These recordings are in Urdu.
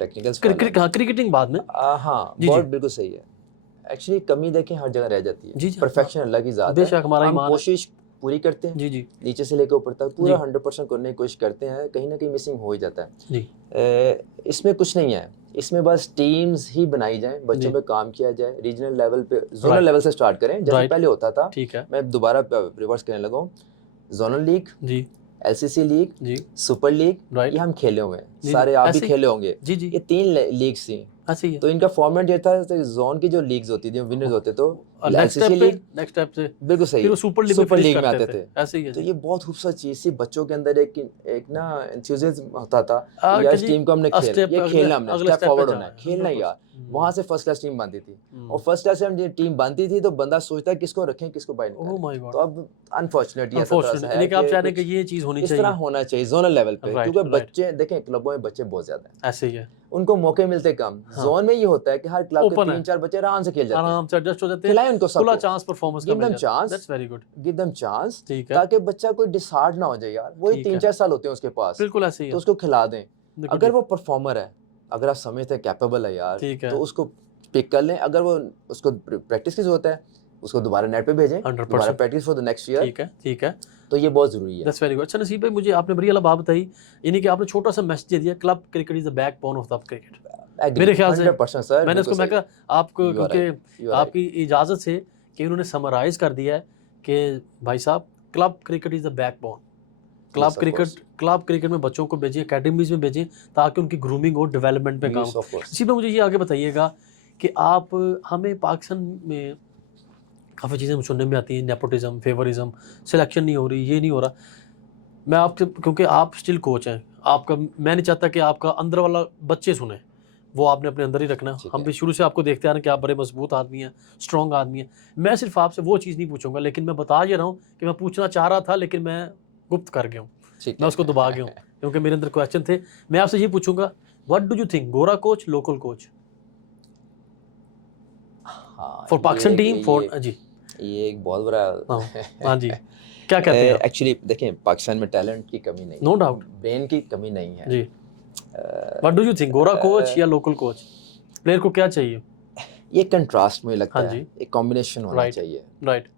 ٹیکنیکل سوال ہے. کرکٹنگ بعد میں. ہاں جی بہت جی بالکل صحیح ہے. ایکچولی کمی دیکھیں ہر جگہ رہ جاتی جی ہے. جی پرفیکشن اللہ کی ذات بے ہے. شک ہمارا ہم ایمان ہے. کوشش پوری کرتے ہیں, جی جی نیچے سے لے کے اوپر تک جی پورا 100% کرنے کی کوشش کرتے ہیں, کہیں نہ کہیں مسنگ ہو ہی جاتا ہے. جی اس میں کچھ نہیں ہے, اس میں بس ٹیمز ہی بنائی جائیں, بچوں جی پہ کام کیا جائے, ریجنل لیول پہ زونل رائٹ لیول سے سٹارٹ کریں جیسے رائٹ پہلے ہوتا تھا. ٹھیک ہے. میں دوبارہ ریورس کرنے لگا ہوں. Zonal league, G L C C league, جی سپر لیگ, رائٹ یہ ہم کھیلے ہوئے ہیں جی جی سارے, آپ بھی ایسے ہی کھیلے ہوں گے. جی جی یہ 3 لیگس تھیں. ایسے ہی ہے. تو ان کا فارمیٹ یہ تھا زون کی جو لیگز ہوتی تھی ونرز ہوتے تو ایل نیکسٹ سی سی اسٹیپ پہ لیگ, نیکسٹ اسٹیپ سے بالکل پھر صحیح وہ ہے, سپر لیگ میں سپر فنش لیگ میں کرتے آتے تھے. تھے. ایسے ہی ہے تو جی. یہ بہت خوبصورت چیز تھی, بچوں کے اندر ایک نا انتھوزیازم ہوتا تھا کہ یار کہ اس جی ٹیم کو ہم نے اسٹیپ یہ کھیلنا, ہم نے اگلے اسٹیپ اسٹیپ پہ فارورڈ ہونا ہے, جانا ہے کھیلنا ہی یار. 100%. وہاں سے فرسٹ کلاس ٹیم بنتی تھی, اور فرسٹ کلاس سے ہم یہ ٹیم بنتی تھی تو بندہ سوچتا ہے کس کو رکھیں کس کو باہر اوہ نکالیں. مائی گاڈ تو اب انفارچونیٹلی ایسا طرح سے انفارچونیٹ ہے یعنی کہ آپ کہ چاہ رہے ہیں کہ کچھ یہ چیز ہونی اس چاہیے. طرح ہونا چاہیے زونل لیول پہ, رائٹ کیونکہ رائٹ بچے دیکھیں کلبوں میں بچے بہت زیادہ ہیں, ایسے ہی ہے. ان کو موقع ملتے کم. ہاں زون میں یہ ہوتا ہے کہ ہر کلب کے اوپن ہے 3-4 بچے آرام سے کھیل جاتے ہیں, آرام سے ایڈجسٹ ہو جاتے ہیں, کھلائیں ان کو سب کھلا کو, چانس پرفارمنس کا گیو مل دم جاتا ہے. Chance, that's very good. Give them chance, ٹھیک ہے تاکہ بچہ کوئی ڈسہارڈ نہ ہو جائے. یار وہی ٹھیک ہے 3-4 سال ہوتے ہیں اس کے پاس, بالکل ایسے ہی تو ہے. اس کو کھلا دیں. بالکل اگر ٹھیک وہ پرفارمر ہے, اگر آپ سمجھتے ہیں کیپیبل ہے یار, ٹھیک ہے تو اس کو پک کر لیں. اگر وہ اس کو پریکٹس کی ضرورت ہے, اس کو دوبارہ نیٹ پہ بھیجیں, دوبارہ 100%. Practice for the next year. ٹھیک ہے ٹھیک ہے. تو یہ بہت ضروری ہے. That's very good. اچھا نصیب بھائی, مجھے آپ نے بڑی والا بات بتائی, یعنی کہ آپ نے چھوٹا سا میسج دے دیا, club cricket is the back bone of the cricket. میرے خیال سے 100% سر, میں نے اس بالکل کو, میں صحیح. کہا آپ کو, یو آر رائٹ, کیونکہ یو آر آپ رائٹ. کی اجازت سے کہ انہوں نے سمرائز کر دیا ہے کہ بھائی صاحب club cricket is the back bone. Yes of course, club cricket میں بچوں کو بھیجیں, اکیڈمیز میں بھیجیں, تاکہ ان کی گرومنگ اور ڈیولپمنٹ پہ کام. Yes of course. اسی پہ مجھے یہ آگے بتائیے گا کہ آپ, ہمیں پاکستان میں کافی چیزیں سننے میں آتی ہیں, نیپوٹزم, فیورزم, سلیکشن نہیں ہو رہی, یہ نہیں ہو رہا. میں آپ کے, کیونکہ آپ اسٹل کوچ ہیں, آپ کا, میں نہیں چاہتا کہ آپ کا اندر والا بچے سنیں, وہ آپ نے اپنے اندر ہی رکھنا. ہم بھی شروع سے آپ کو دیکھتے آ رہے ہیں کہ آپ بڑے مضبوط آدمی ہیں, اسٹرانگ آدمی ہیں. میں صرف آپ سے وہ چیز نہیں پوچھوں گا, لیکن میں بتا یہ رہا ہوں کہ میں پوچھنا چاہ رہا تھا لیکن میں گپت کر گیا ہوں, میں اس کو دبا گیا ہوں, کیونکہ میرے اندر کویشچن تھے. میں آپ سے یہ پوچھوں گا, واٹ ڈو یو تھنک گورا coach, local coach for Pakistan team for, جی یہ ایک بہت بڑا, ہاں جی, کیا کہتے ہیں آپ؟ ایکچولی دیکھیں پاکستان میں ٹیلنٹ کی کمی نہیں ہے, نو ڈاؤٹ برین کی کمی نہیں ہے. جی. واٹ ڈو یو تھنک, گورا کوچ یا لوکل کوچ, پلیئر کو کیا چاہیے؟ یہ کنٹراسٹ مجھے ہاں لگتا ہے, جی ایک کمبینیشن ہونا رائٹ چاہیے. رائٹ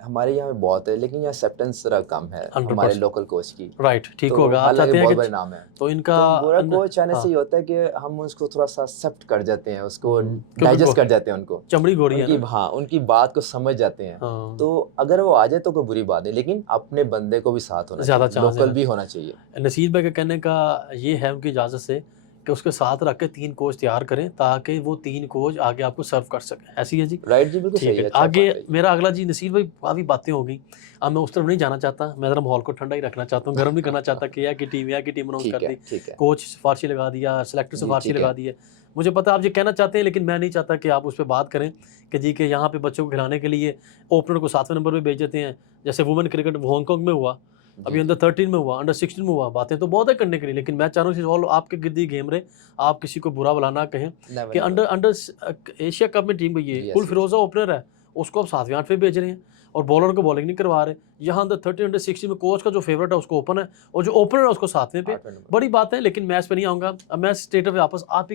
ہمارے یہاں بہت ہے, لیکن یہاں ایکسیپٹنس ذرا کم ہے ہمارے 100% لوکل کوچ کی. رائٹ ٹھیک تو ہوگا, آپ حالانکہ چاہتے ہیں بہت کہ بڑے نام ہیں, تو ان کا تو گورا کوچ آنے ہاں سے یہ ہوتا ہے کہ ہم اس کو تھوڑا سا ایکسیپٹ کر جاتے ہیں, اس کو کیونکہ ڈائجسٹ کر جاتے ہیں, ان کو چمڑی گوری ان ہے کی, نا. ہاں ان کی بات کو سمجھ جاتے ہیں. ہاں تو اگر وہ آ جائے تو کوئی بری بات نہیں, لیکن اپنے بندے کو بھی ساتھ ہونا زیادہ چاہیے, چانس لوکل دینا بھی چاہیے. ہونا چاہیے. نصیر بھائی کا کہنے کا یہ ہے ان کی اجازت سے کہ اس کے ساتھ رکھ کے 3 کوچ تیار کریں, تاکہ وہ 3 کوچ آگے آپ کو سرو کر سکیں. ایسی ہے جی, رائٹ جی, بالکل ٹھیک ہے. صحیح ہے, اچھا آگے پوائنٹ ہے جی. میرا اگلا جی, نصیر بھائی کافی باتیں ہو گئی, اب میں اس طرف نہیں جانا چاہتا, میں ذرا ماحول کو ٹھنڈا ہی رکھنا چاہتا ہوں, گرم نہیں کرنا چاہتا کہ یہ کی ٹیم اناؤنس کر ٹھیک ہے, دی, ٹھیک ہے کوچ سفارشی لگا دیا, سلیکٹر جی, سفارشی ٹھیک ہے. لگا دی ہے. مجھے پتا آپ یہ کہنا چاہتے ہیں, لیکن میں نہیں چاہتا کہ آپ اس پہ بات کریں کہ جی کہ یہاں پہ بچوں کو کھلانے کے لیے اوپنر کو 7ویں نمبر پہ بھیج دیتے ہیں, جیسے وومن کرکٹ ہانگ کانگ میں ہوا, ابھی انڈر 13 میں ہوا, انڈر 16 میں ہوا. باتیں تو بہت ہے کرنے کے لیے, لیکن میں چاہ رہا ہوں آپ کے گرد ہی گیم رہے, آپ کسی کو برا بلا نہ کہیں کہ انڈر ایشیا کپ میں ٹیم یہ کل فیروزہ اوپنر ہے, اس کو اب 7ویں 8ویں بھیج رہے ہیں, اور بالر کو بالنگ نہیں کروا رہے. یہاں انڈر 13 انڈر 16 میں کوچ کا جو فیورٹ ہے اس کو اوپن ہے, اور جو اوپنر ہے اس کو 7ویں پہ. بڑی بات ہے, لیکن میں اس پہ نہیں آؤں گا. اب میں اسٹیٹ آف واپس آپ ہی